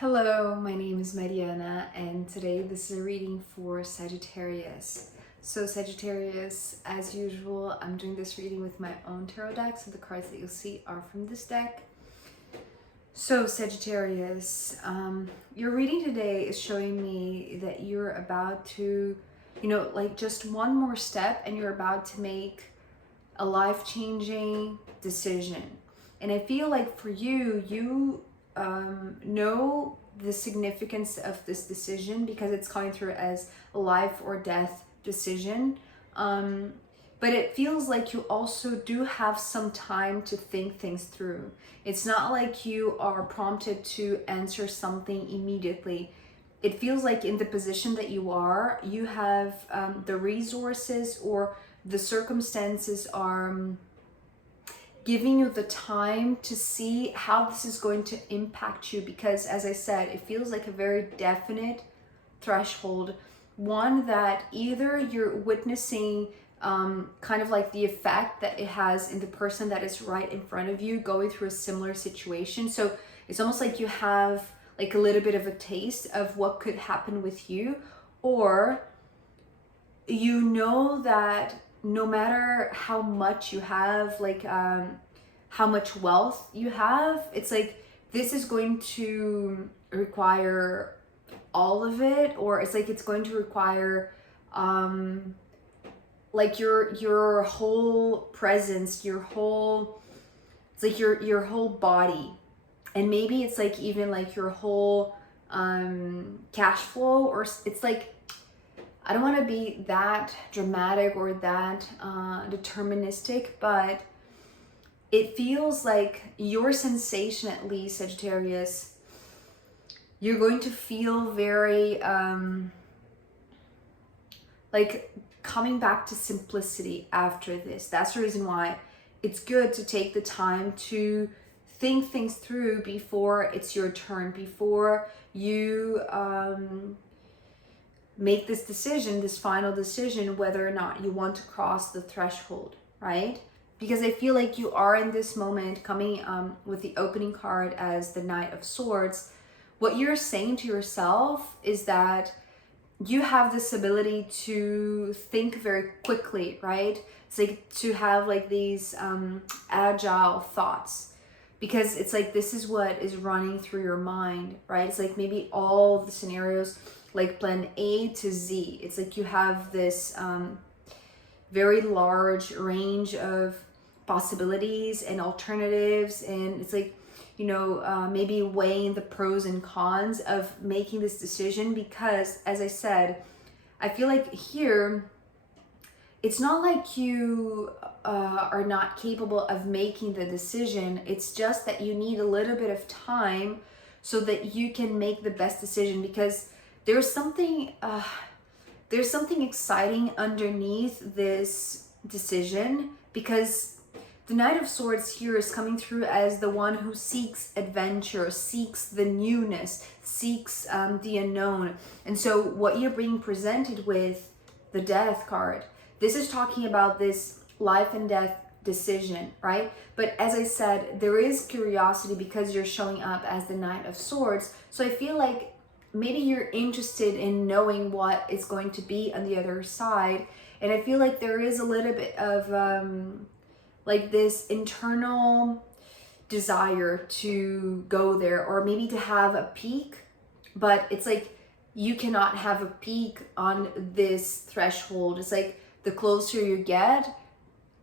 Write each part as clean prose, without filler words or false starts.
Hello, my name is Mariana, and today this is a reading for Sagittarius. So Sagittarius, as usual, I'm doing this reading with my own tarot deck, so the cards that you'll see are from this deck. So Sagittarius, your reading today is showing me that you're about to, just one more step, and you're about to make a life-changing decision. And I feel like for you know the significance of this decision because it's coming through as a life or death decision. But it feels like you also do have some time to think things through. It's not like you are prompted to answer something immediately. It feels like in the position that you are, you have the resources or the circumstances are giving you the time to see how this is going to impact you, because as I said, it feels like a very definite threshold, one that either you're witnessing kind of like the effect that it has in the person that is right in front of you going through a similar situation. So it's almost like you have like a little bit of a taste of what could happen with you, or you know that no matter how much you have, how much wealth you have, it's like this is going to require all of it, or it's like it's going to require like your whole presence, your whole, it's like your whole body, and maybe it's like even like your whole cash flow, or it's like, I don't want to be that dramatic or that deterministic, but it feels like your sensation, at least Sagittarius, you're going to feel very like coming back to simplicity after this. That's the reason why it's good to take the time to think things through before it's your turn, before you make this decision, this final decision, whether or not you want to cross the threshold, right? Because I feel like you are in this moment coming with the opening card as the Knight of Swords. What you're saying to yourself is that you have this ability to think very quickly, right? It's like to have like these agile thoughts, because it's like this is what is running through your mind, right? It's like maybe all the scenarios, like plan A to Z. It's like you have this very large range of possibilities and alternatives, and it's like, maybe weighing the pros and cons of making this decision, because as I said, I feel like here it's not like you are not capable of making the decision. It's just that you need a little bit of time so that you can make the best decision, because there's something exciting underneath this decision, because the Knight of Swords here is coming through as the one who seeks adventure, seeks the newness, seeks the unknown. And so what you're being presented with, the Death card, this is talking about this life and death decision, right? But as I said, there is curiosity because you're showing up as the Knight of Swords. So I feel like maybe you're interested in knowing what is going to be on the other side. And I feel like there is a little bit of like this internal desire to go there, or maybe to have a peak, but it's like you cannot have a peak on this threshold. It's like the closer you get,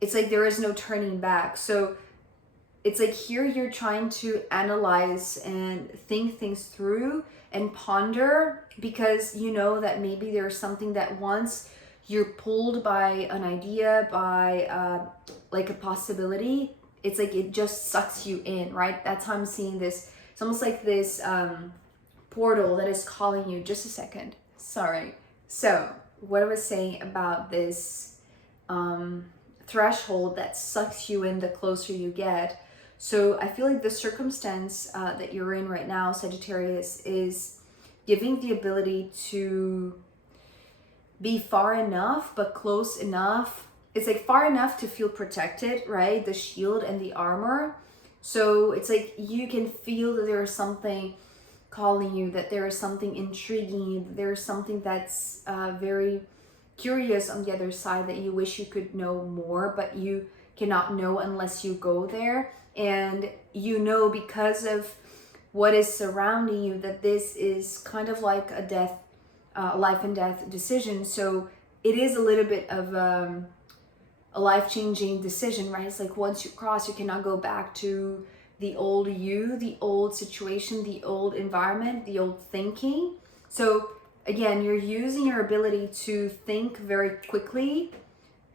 it's like there is no turning back. So it's like here you're trying to analyze and think things through and ponder, because you know that maybe there's something that once you're pulled by an idea, by like a possibility, it's like it just sucks you in, right? That's how I'm seeing this. It's almost like this portal that is calling you. Just a second, sorry. So what I was saying about this threshold that sucks you in the closer you get. So I feel like the circumstance that you're in right now, Sagittarius, is giving the ability to be far enough but close enough. It's like far enough to feel protected, right? The shield and the armor. So it's like you can feel that there's something calling you, that there is something intriguing you, that there is something that's very curious on the other side, that you wish you could know more, but you cannot know unless you go there. And you know, because of what is surrounding you, that this is kind of like a death, life and death decision. So it is a little bit of a life-changing decision, right? It's like once you cross, you cannot go back to the old you, the old situation, the old environment, the old thinking. So again, you're using your ability to think very quickly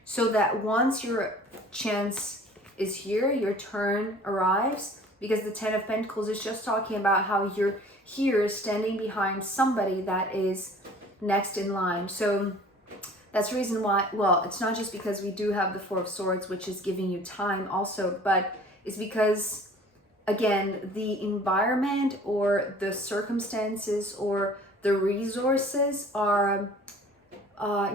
so that once your chance is here, your turn arrives, because the Ten of Pentacles is just talking about how you're here standing behind somebody that is next in line. So that's the reason why, well, it's not just because we do have the Four of Swords, which is giving you time also, but it's because, again, the environment or the circumstances or the resources are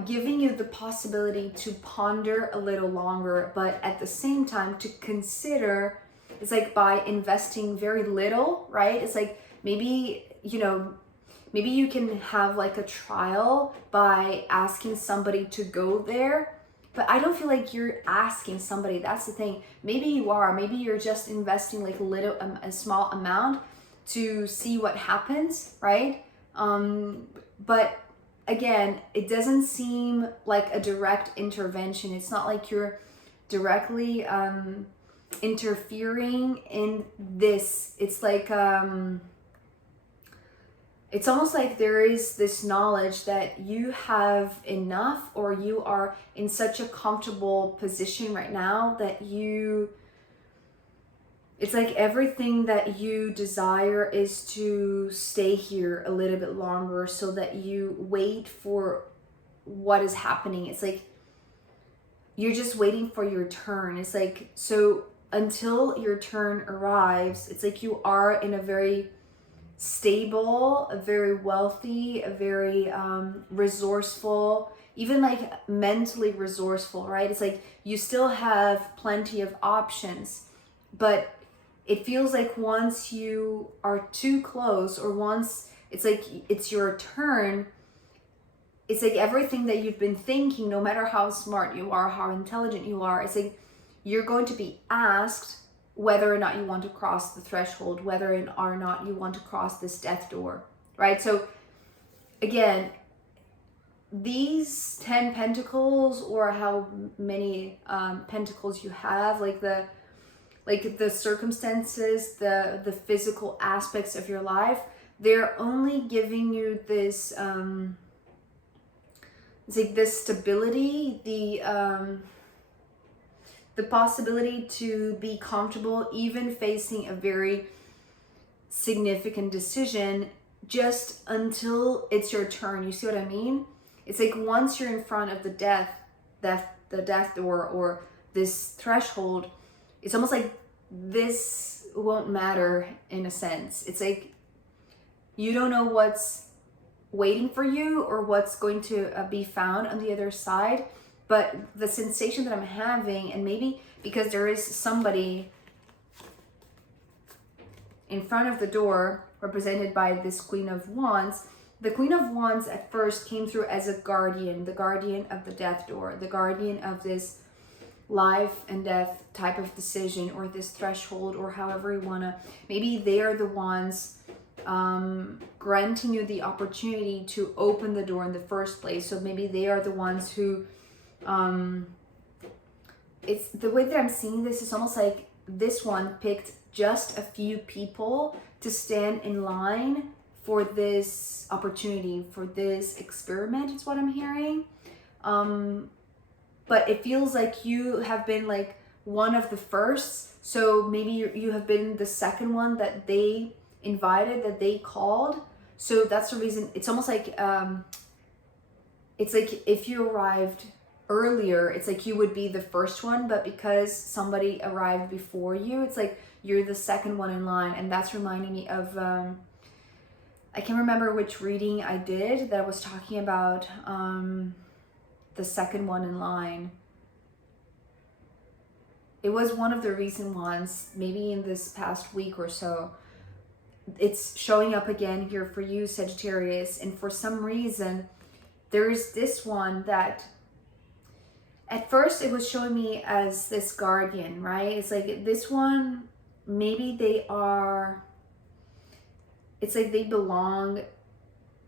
giving you the possibility to ponder a little longer, but at the same time to consider. It's like by investing very little, right? It's like maybe, you know, maybe you can have like a trial by asking somebody to go there, but I don't feel like you're asking somebody. That's the thing. Maybe you are. Maybe you're just investing like a small amount to see what happens, right? But again, it doesn't seem like a direct intervention. It's not like you're directly interfering in this. It's like it's almost like there is this knowledge that you have enough, or you are in such a comfortable position right now that it's like everything that you desire is to stay here a little bit longer so that you wait for what is happening. It's like you're just waiting for your turn. It's like, so until your turn arrives, it's like you are in a very stable, a very wealthy, a very resourceful, even like mentally resourceful, right? It's like you still have plenty of options, but it feels like once you are too close, or once it's like it's your turn, it's like everything that you've been thinking, no matter how smart you are, how intelligent you are, it's like you're going to be asked whether or not you want to cross the threshold, whether or not you want to cross this death door, right? So again, these 10 pentacles, or how many pentacles you have, like the circumstances, the physical aspects of your life, they're only giving you this it's like this stability, the possibility to be comfortable even facing a very significant decision, just until it's your turn. You see what I mean? It's like once you're in front of the death door, or this threshold, it's almost like this won't matter in a sense. It's like you don't know what's waiting for you or what's going to be found on the other side. But the sensation that I'm having, and maybe because there is somebody in front of the door represented by this Queen of Wands, the Queen of Wands at first came through as a guardian, the guardian of the death door, the guardian of this life and death type of decision, or this threshold, or however you want to, maybe they are the ones granting you the opportunity to open the door in the first place. So maybe they are the ones who it's the way that I'm seeing this is almost like this one picked just a few people to stand in line for this opportunity, for this experiment, is what I'm hearing. But it feels like you have been like one of the first, so maybe you have been the second one that they invited, that they called. So that's the reason. It's almost like it's like if you arrived earlier, it's like you would be the first one, but because somebody arrived before you, it's like you're the second one in line. And that's reminding me of I can't remember which reading I did that was talking about the second one in line. It was one of the recent ones, maybe in this past week or so. it's showing up again here for you, Sagittarius. And for some reason, there is this one that at first it was showing me as this guardian, right? It's like this one, maybe they are, it's like they belong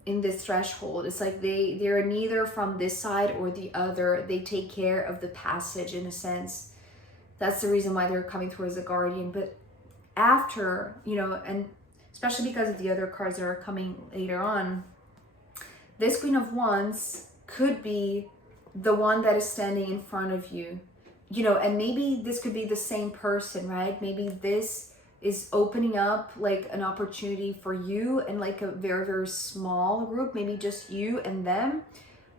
in this threshold. It's like they're neither from this side or the other. They take care of the passage in a sense. That's the reason why they're coming towards the guardian. But after, you know, and especially because of the other cards that are coming later on, this Queen of Wands could be the one that is standing in front of you, you know, and maybe this could be the same person, right? Maybe this is opening up like an opportunity for you and like a very, very small group, maybe just you and them,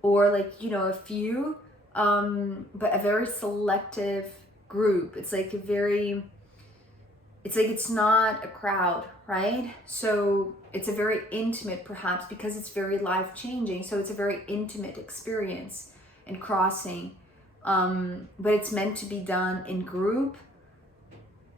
or like, you know, a few, but a very selective group. It's like a very, it's like it's not a crowd, right? So it's a very intimate, perhaps because it's very life-changing. So it's a very intimate experience and crossing, but it's meant to be done in group.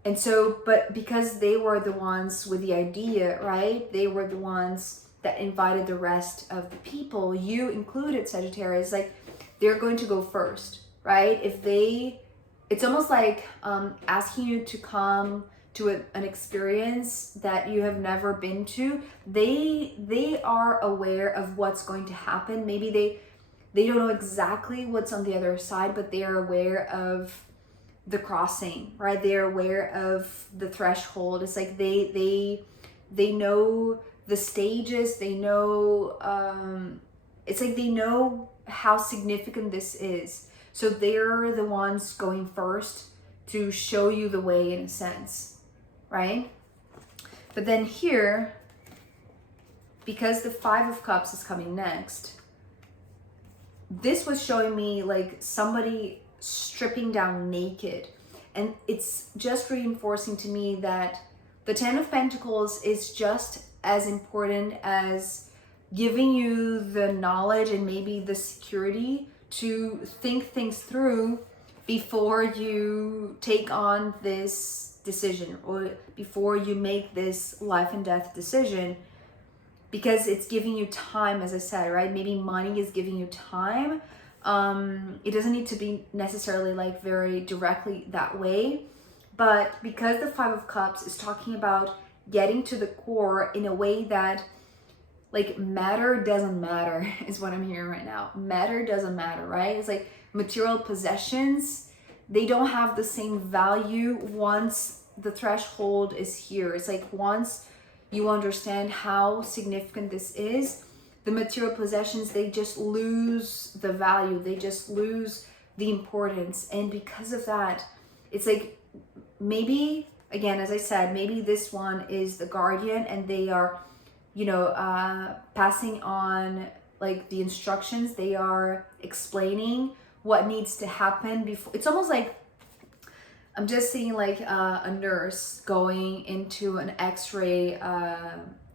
And so, but because they were the ones with the idea, right? They were the ones that invited the rest of the people, you included, Sagittarius, like they're going to go first, right? If they, it's almost like asking you to come to an experience that you have never been to. They are aware of what's going to happen. Maybe they don't know exactly what's on the other side, but they are aware of the crossing, right? They're aware of the threshold. It's like they know the stages. They know, it's like they know how significant this is. So they're the ones going first to show you the way in a sense, right? But then here, because the Five of Cups is coming next, this was showing me like somebody stripping down naked. And it's just reinforcing to me that the Ten of Pentacles is just as important as giving you the knowledge and maybe the security to think things through before you take on this decision or before you make this life and death decision, because it's giving you time, as I said, right? Maybe money is giving you time. It doesn't need to be necessarily like very directly that way, but because the Five of Cups is talking about getting to the core in a way that like matter doesn't matter is what I'm hearing right now. Matter doesn't matter, right? It's like material possessions, they don't have the same value once the threshold is here. It's like once you understand how significant this is, the material possessions, they just lose the value. They just lose the importance. And because of that, it's like maybe, again, as I said, maybe this one is the guardian and they are, you know, passing on like the instructions. They are explaining what needs to happen before. It's almost like I'm just seeing like a nurse going into an x-ray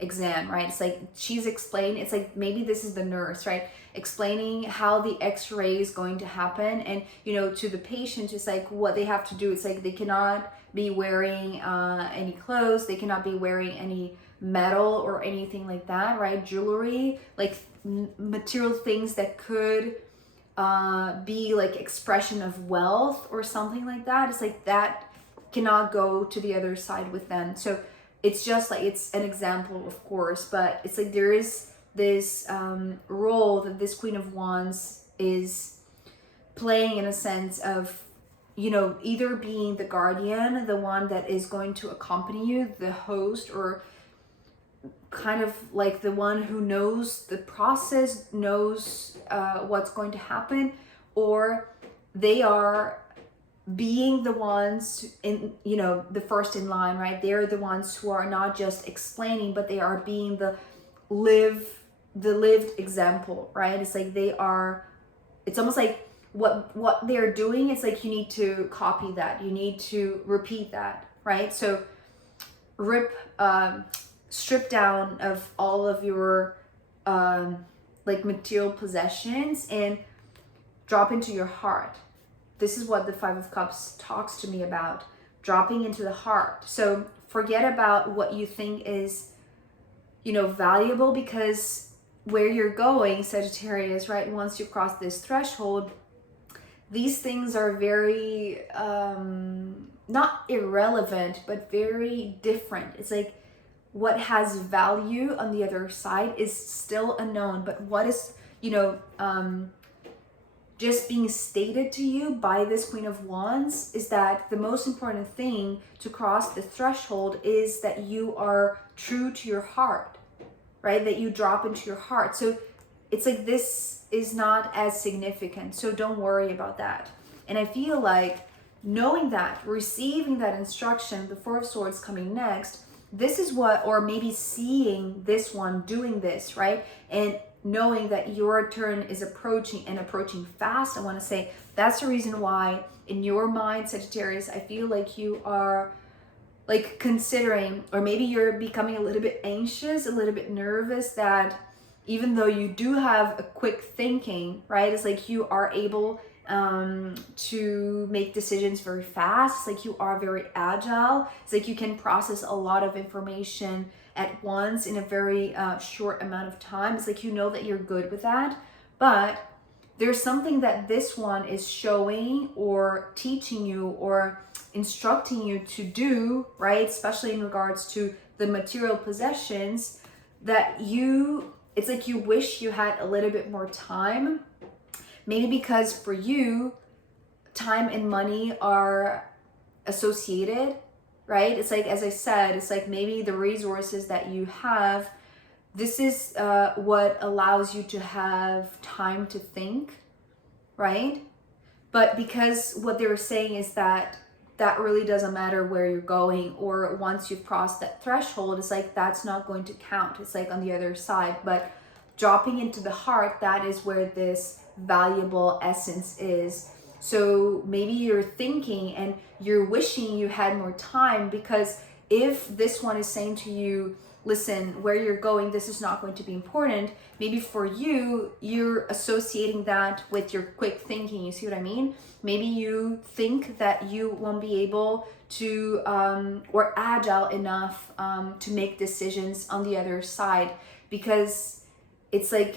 exam, right? It's like she's explaining, it's like maybe this is the nurse, right? Explaining how the x-ray is going to happen. And, you know, to the patient, it's like what they have to do. It's like they cannot be wearing any clothes. They cannot be wearing any metal or anything like that, right? Jewelry, like material things that could be like expression of wealth or something like that. It's like that cannot go to the other side with them. So it's just like, it's an example, of course, but it's like there is this role that this Queen of Wands is playing in a sense of, you know, either being the guardian, the one that is going to accompany you, the host, or kind of like the one who knows the process, knows what's going to happen, or they are being the ones in, you know, the first in line, right? They're the ones who are not just explaining, but they are being the lived example, right? It's like they are, it's almost like what they're doing, it's like you need to copy that, you need to repeat that, right? So strip down of all of your like material possessions and drop into your heart. This is what the Five of Cups talks to me about, dropping into the heart. So forget about what you think is valuable, because where you're going, Sagittarius, right? Once you cross this threshold, these things are very, not irrelevant, but very different. It's like what has value on the other side is still unknown, but what is, just being stated to you by this Queen of Wands is that the most important thing to cross the threshold is that you are true to your heart, right? That you drop into your heart. So it's like this is not as significant. So don't worry about that. And I feel like knowing that, receiving that instruction, the Four of Swords coming next, this is what, or maybe seeing this one doing this, right? And knowing that your turn is approaching and approaching fast, I want to say that's the reason why in your mind, Sagittarius, I feel like you are like considering, or maybe you're becoming a little bit anxious, a little bit nervous, that even though you do have a quick thinking, right? It's like you are able to make decisions very fast. It's like you are very agile. It's like you can process a lot of information at once in a very short amount of time. It's like that you're good with that. But there's something that this one is showing or teaching you or instructing you to do, right? Especially in regards to the material possessions, that it's like you wish you had a little bit more time. Maybe because for you, time and money are associated, right? It's like, as I said, it's like maybe the resources that you have, this is what allows you to have time to think, right? But because what they were saying is that really doesn't matter where you're going, or once you've crossed that threshold, it's like that's not going to count. It's like on the other side. But dropping into the heart, that is where this valuable essence is. So maybe you're thinking and you're wishing you had more time, because if this one is saying to you, listen, where you're going, this is not going to be important, maybe for you, you're associating that with your quick thinking. You see what I mean? Maybe you think that you won't be able to, or agile enough to make decisions on the other side, because it's like,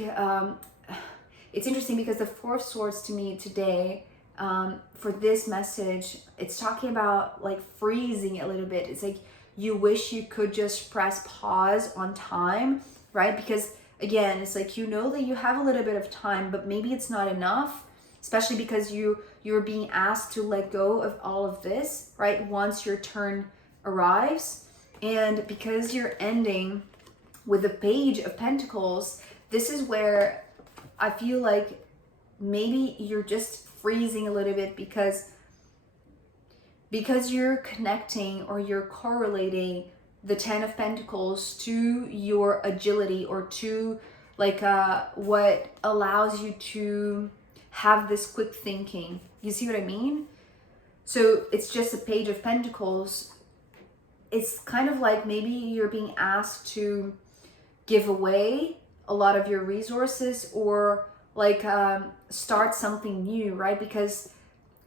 it's interesting because the Four of Swords to me today, for this message, it's talking about like freezing a little bit. It's like you wish you could just press pause on time, right? Because again, it's like that you have a little bit of time, but maybe it's not enough, especially because you're being asked to let go of all of this, right? Once your turn arrives. And because you're ending with the Page of Pentacles, this is where I feel like maybe you're just freezing a little bit because you're connecting or you're correlating the Ten of Pentacles to your agility, or to like what allows you to have this quick thinking. You see what I mean? So it's just a Page of Pentacles. It's kind of like maybe you're being asked to give away a lot of your resources, or like start something new, right? Because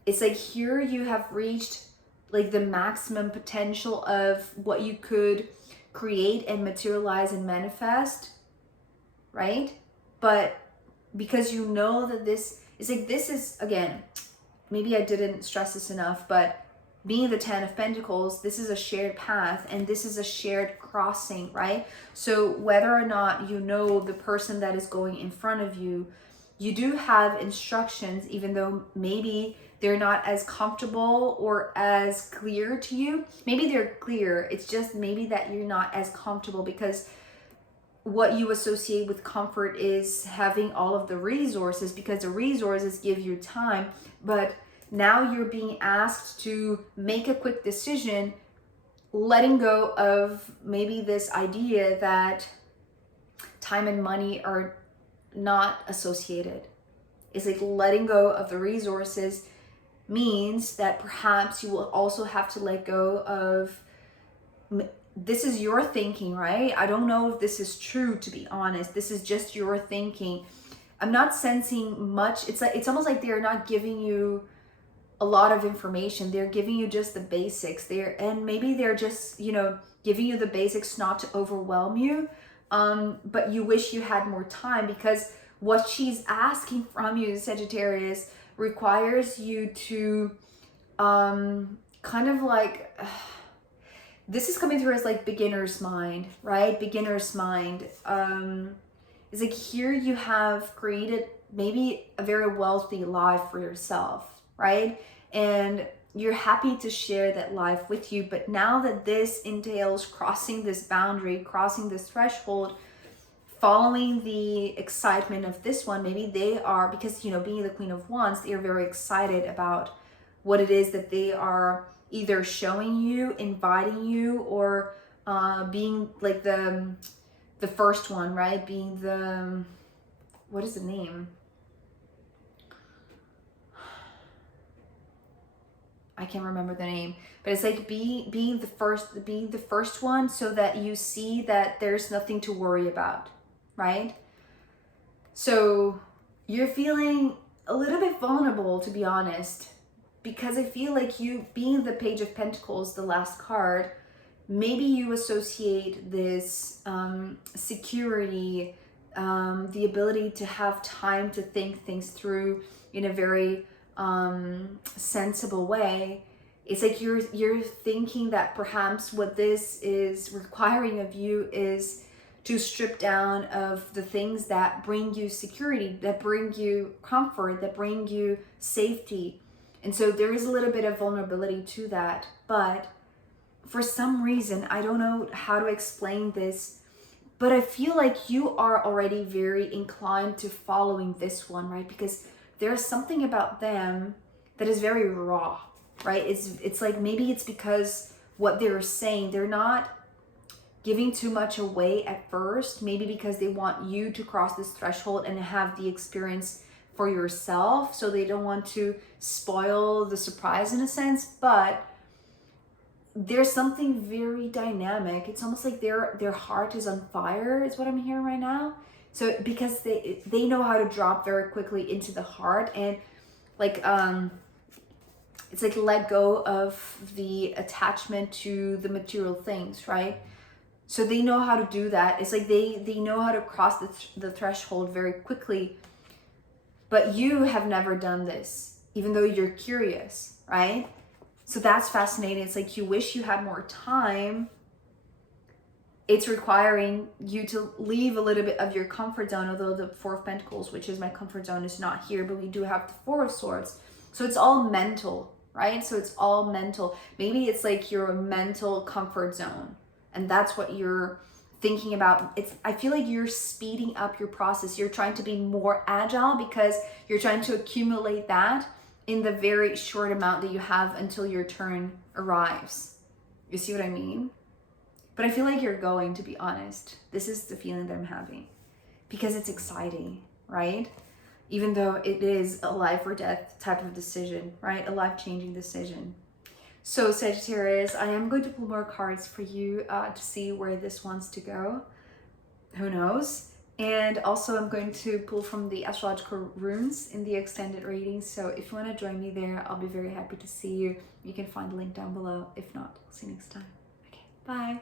it's like here you have reached like the maximum potential of what you could create and materialize and manifest, right? But because that this is, again, maybe I didn't stress this enough, but being the Ten of Pentacles, this is a shared path and this is a shared crossing, right? So whether or not the person that is going in front of you, you do have instructions, even though maybe they're not as comfortable or as clear to you. Maybe they're clear, it's just maybe that you're not as comfortable, because what you associate with comfort is having all of the resources, because the resources give you time. But now you're being asked to make a quick decision, letting go of maybe this idea that time and money are not associated. It's like letting go of the resources means that perhaps you will also have to let go of, this is your thinking, right? I don't know if this is true, to be honest. This is just your thinking. I'm not sensing much. It's almost like they're not giving you a lot of information. They're giving you just the basics. And maybe they're just, giving you the basics not to overwhelm you. but you wish you had more time, because what she's asking from you, Sagittarius, requires you to kind of like, this is coming through as like beginner's mind, right? Beginner's mind. It's like here you have created maybe a very wealthy life for yourself, right? And you're happy to share that life with you. But now that this entails crossing this boundary, crossing this threshold, following the excitement of this one, maybe they are, because, you know, being the Queen of Wands, they are very excited about what it is that they are either showing you, inviting you, or being like the first one, right? Being the, what is the name? I can't remember the name, but it's like being the first one, so that you see that there's nothing to worry about, right? So you're feeling a little bit vulnerable, to be honest, because I feel like you, being the Page of Pentacles, the last card, maybe you associate this security, the ability to have time to think things through in a very sensible way. It's like you're thinking that perhaps what this is requiring of you is to strip down of the things that bring you security, that bring you comfort, that bring you safety. And so there is a little bit of vulnerability to that. But for some reason, I don't know how to explain this, but I feel like you are already very inclined to following this one, right? Because there's something about them that is very raw, right? It's like, maybe it's because what they're saying, they're not giving too much away at first, maybe because they want you to cross this threshold and have the experience for yourself, so they don't want to spoil the surprise in a sense. But there's something very dynamic. It's almost like their heart is on fire, is what I'm hearing right now. So because they know how to drop very quickly into the heart, and like it's like let go of the attachment to the material things, right? So they know how to do that. It's like they know how to cross the threshold very quickly. But you have never done this, even though you're curious, right? So that's fascinating. It's like you wish you had more time. It's requiring you to leave a little bit of your comfort zone, although the Four of Pentacles, which is my comfort zone, is not here, but we do have the Four of Swords. So it's all mental, right? So it's all mental. Maybe it's like your mental comfort zone, and that's what you're thinking about. I feel like you're speeding up your process. You're trying to be more agile because you're trying to accumulate that in the very short amount that you have until your turn arrives. You see what I mean? But I feel like you're going, to be honest. This is the feeling that I'm having, because it's exciting, right? Even though it is a life or death type of decision, right? A life-changing decision. So Sagittarius, I am going to pull more cards for you to see where this wants to go. Who knows? And also I'm going to pull from the astrological runes in the extended reading. So if you want to join me there, I'll be very happy to see you. You can find the link down below. If not, I'll see you next time. Okay, bye.